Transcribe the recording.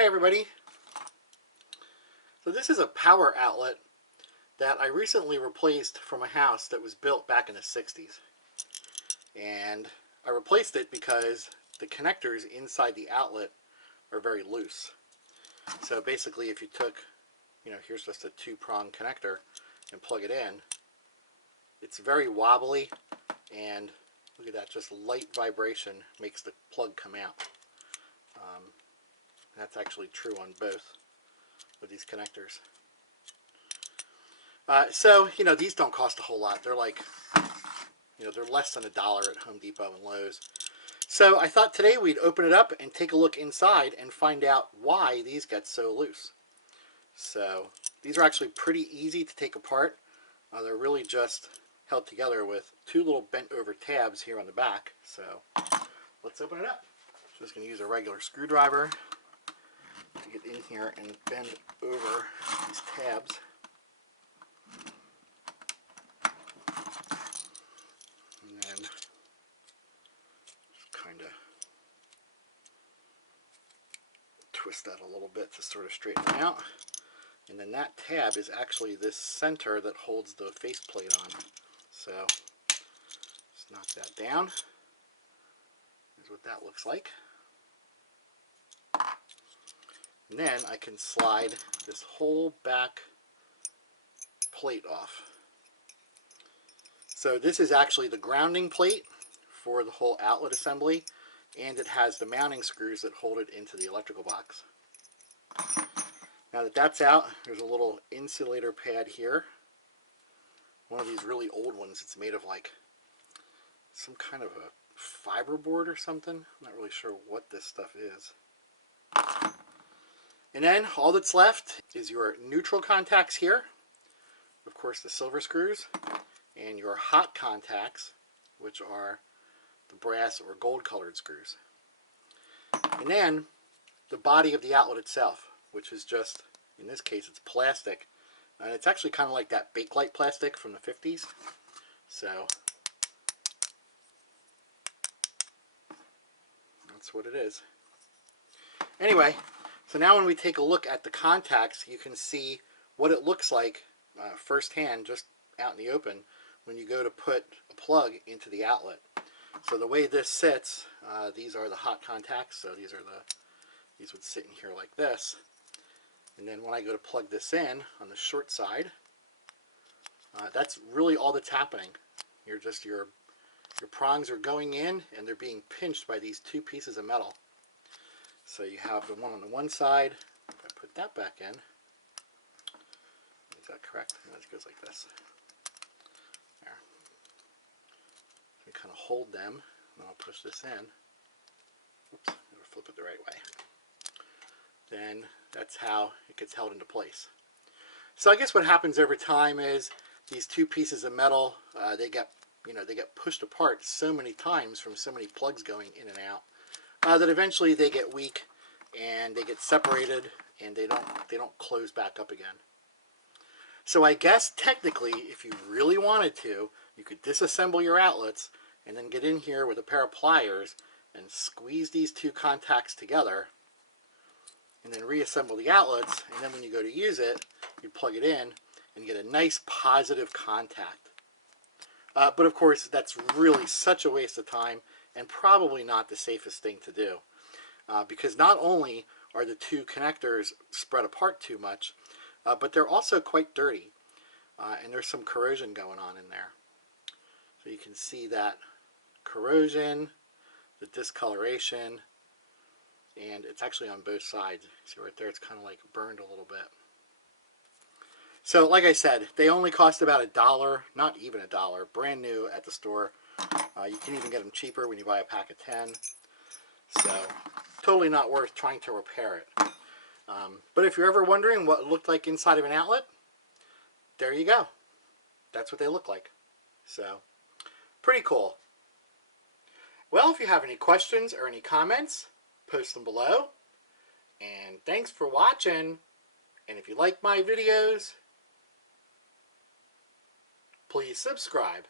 Hi everybody. So this is a power outlet that I recently replaced from a house that was built back in the 60s. And I replaced it because the connectors inside the outlet are very loose. So basically if you took, here's just a 2-prong connector and plug it in, it's very wobbly, and look at that, just light vibration makes the plug come out. That's actually true on both of these connectors. So these don't cost a whole lot. They're like, they're less than $1 at Home Depot and Lowe's. So I thought today we'd open it up and take a look inside and find out why these get so loose. So these are actually pretty easy to take apart. They're really just held together with 2 little bent over tabs here on the back. So let's open it up. Just going to use a regular screwdriver to get in here and bend over these tabs. And then just kind of twist that a little bit to sort of straighten it out. And then that tab is actually this center that holds the faceplate on. So just knock that down. Here's what that looks like. And then I can slide this whole back plate off. So this is actually the grounding plate for the whole outlet assembly, and it has the mounting screws that hold it into the electrical box. Now that that's out, there's a little insulator pad here. One of these really old ones. It's made of like some kind of a fiberboard or something. I'm not really sure what this stuff is. And then all that's left is your neutral contacts here, of course the silver screws, and your hot contacts, which are the brass or gold colored screws. And then the body of the outlet itself, which is just, in this case it's plastic, and it's actually kind of like that Bakelite plastic from the 50s. So that's what it is. Anyway, so now when we take a look at the contacts, you can see what it looks like firsthand, just out in the open, when you go to put a plug into the outlet. So the way this sits, these are the hot contacts, so these would sit in here like this. And then when I go to plug this in on the short side, that's really all that's happening. Your prongs are going in and they're being pinched by these 2 pieces of metal. So you have the one on the one side. If I put that back in, is that correct? No, it goes like this. There. You kind of hold them, and I'll push this in. Oops, I'm going to flip it the right way. Then that's how it gets held into place. So I guess what happens over time is these 2 pieces of metal, they get pushed apart so many times from so many plugs going in and out, that eventually they get weak and they get separated and they don't close back up again. So I guess technically, if you really wanted to, you could disassemble your outlets and then get in here with a pair of pliers and squeeze these 2 contacts together and then reassemble the outlets, and then when you go to use it, you plug it in and get a nice positive contact. But of course, that's really such a waste of time and probably not the safest thing to do, because not only are the 2 connectors spread apart too much, but they're also quite dirty, and there's some corrosion going on in there. So you can see that corrosion, the discoloration, and it's actually on both sides. See right there, it's kind of like burned a little bit. So like I said, they only cost about $1, not even $1, brand new at the store. You can even get them cheaper when you buy a pack of 10. So totally not worth trying to repair it. But if you're ever wondering what it looked like inside of an outlet, there you go. That's what they look like. So pretty cool. Well, if you have any questions or any comments, post them below. And thanks for watching. And if you like my videos, please subscribe.